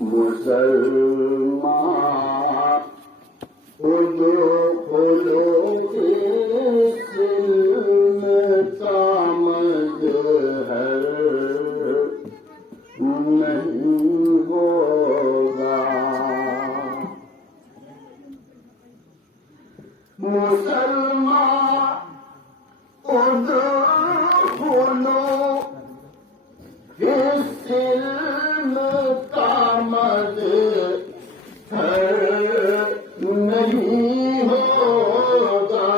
مسلمان ادخلوا في السلم کا مظہر نہیں ہوگا مسلمان ادخلوا فی السلم کا مظہر نہیں ہوگا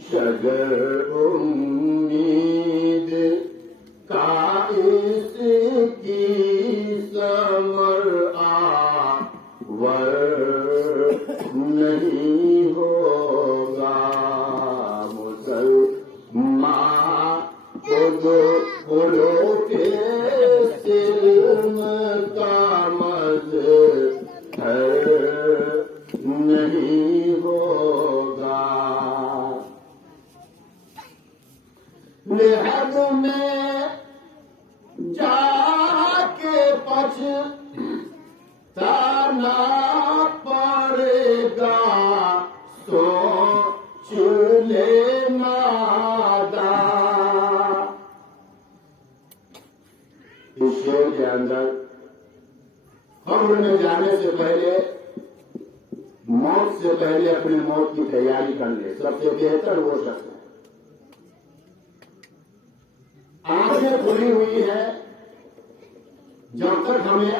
شجر امید کا اس کی ثمر آور نہیں ہوگا مسلمان ادخلوا فی السلم کا مظہر نہیں ہوگا نہد میں جا کے پچھتانا پڑے گا سوچ لینا اس شعر کے اندر قبر میں جانے سے پہلے موت سے پہلے اپنی موت کی تیاری کر لے سب سے بہتر وہ شخص ہے آنکھیں کھلی ہوئی ہے جب تک ہمیں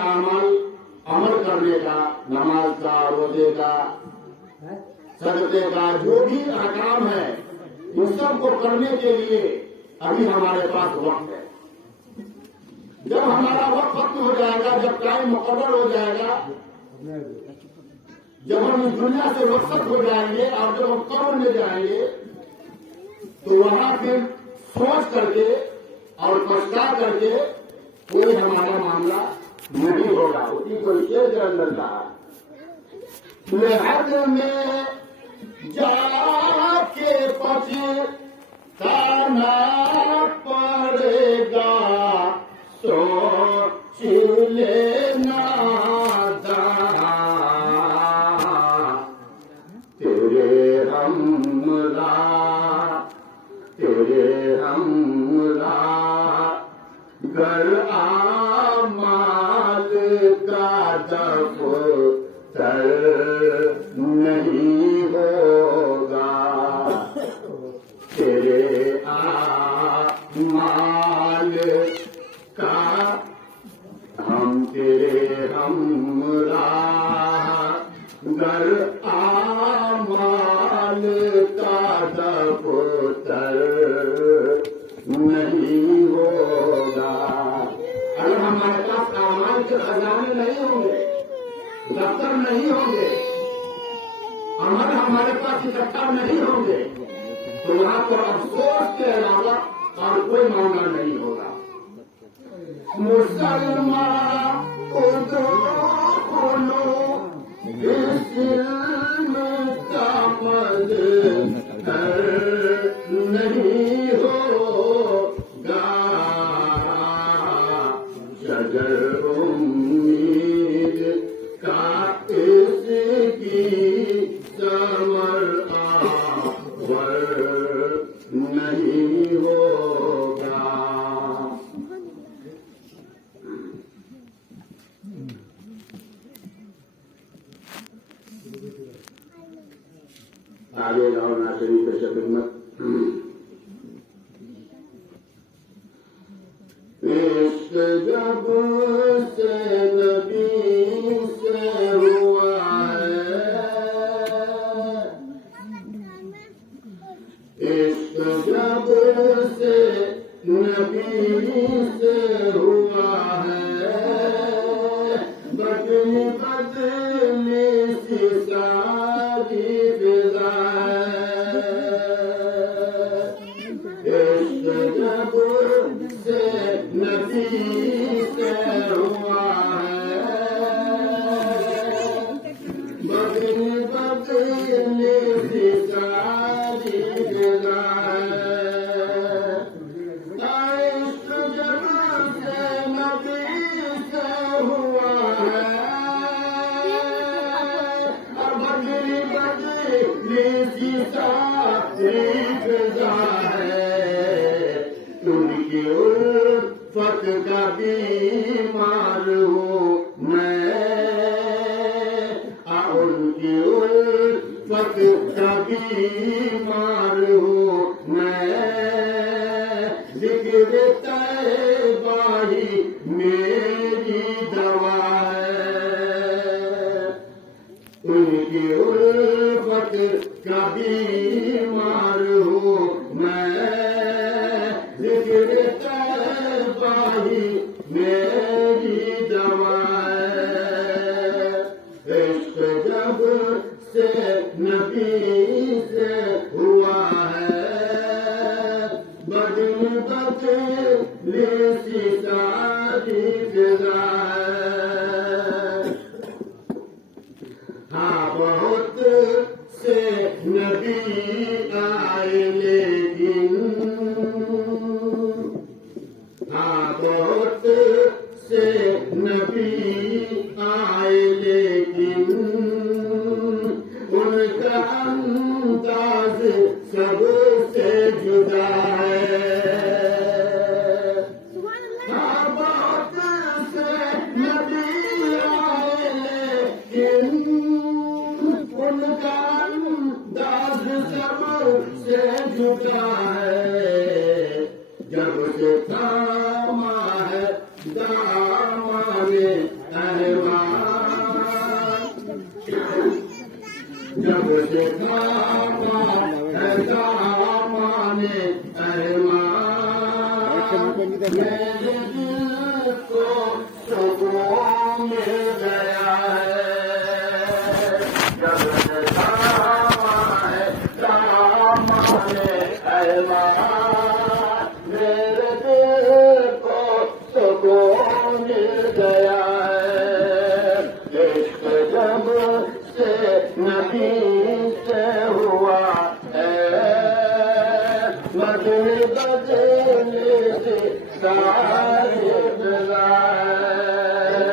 عمل کرنے کا نماز کا روزے کا صدقے کا جو بھی احکام ہے ان سب کو کرنے کے لیے ابھی ہمارے پاس وقت ہے جب ہمارا وقت ختم ہو جائے گا جب ٹائم مقرر ہو جائے گا جب ہم اس دنیا سے رخصت ہو جائیں گے اور جب ہم قبر میں جائیں گے تو وہاں پھر سوچ کر کے اور پچھتا کر کے کوئی ہمارا معاملہ نہیں ہوگا اسی کو شعر کے اندر کہا نہد میں جا کے پچھتانا پڑے گا سوچ لینا تیرے ہمراہ گر اعمال کا دفتر نہیں ہوگا تیرے اعمال کا ہم تیرے ہمراہ گر اعمال کا دفتر نہیں ہوگا اگر ہمارے پاس اعمال کے خزانے نہیں ہوں گے دفتر نہیں ہوں گے عمل ہمارے پاس اکٹھا نہیں ہوں گے تو یہاں پر افسوس کے علاوہ اور کوئی معاملہ نہیں ہوگا مسلمان ادخلوا فی السلم کا مظہر نہیں ہوگا شجر امید کا اس کی ثمر آور نہیں ہوگا آگے جاؤ ناظرین پیش خدمت عشق جب سے نبی سے ہوا ہے عشق جب سے نبی سے ہوا ہے بدلی بدلی سی ساری فضا ہے عشق جب سے نبی سے ہوا ہے بدلی بدلی سی ساری ساری فضا ہے ان کی الفت کا بیمار ہوں میں ان کی الفت کا بیمار ہوں میں ذکر طیبہ ہی میری دوا ہے ان کی الفت کا بیمار ہوں میں ذکر طیبہ ہی میری دوا ہے عشق جب سے نبی سے ہوا ہے بدل بدلی سی ساری فضا ہے ہاں بہت سے نبی آئے لیکن ہاں بہت سے نبی آئے لیکن ان کا انداز سب سے جدا ہے ہاں بہت سے نبی آئے لیکن ان کا انداز سب سے جدا ہے جب سے تھاما ہے دامان احوال جب سے تھاما ہے دامان احوال میرے دل کو سکون مل گیا ہے جب سے تھاما ہے دامان احوال میرے دل کو سکون مل گیا ہے عشق جب سے نبی سے ہوا ہے بدل بدل سے ساری فضا ہے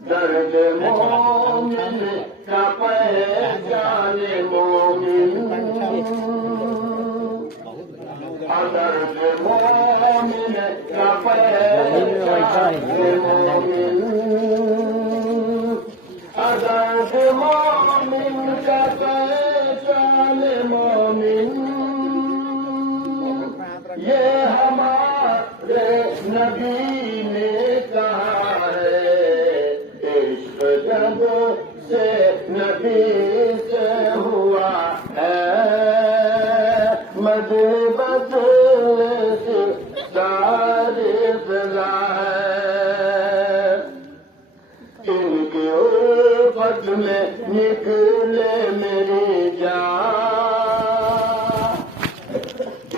درد مومن کا پہچان مومن درد مومن کا پہچان مومن درد مومن کا پہچان مومن یہ ہمارے نبی نے کہا ہے عشق جب سے نبی سے ہوا ہے بدل بدل سے ساری فضا ہے ان کی الفت میں نکلے میری جان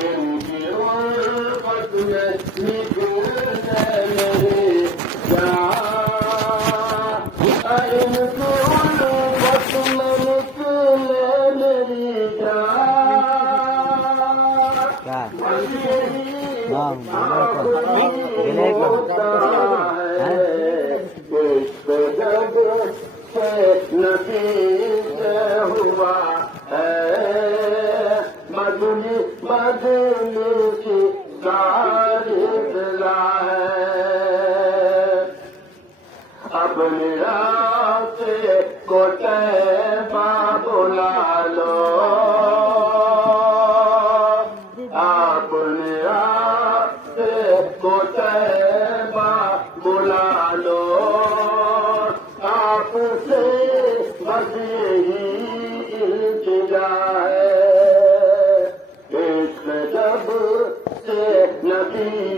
ان کی الفت میں نکلے میری جان ان کی الفت میں نکلے میری جان نبی سے ہوا ہے مدنی مدنی کی ساری فضا ہے اپنے راستے کو طیبہ بلا لو اپنے راستے کو طیبہ بلا لو آپ سے بس یہی التجا ہے عشق جب سے نبی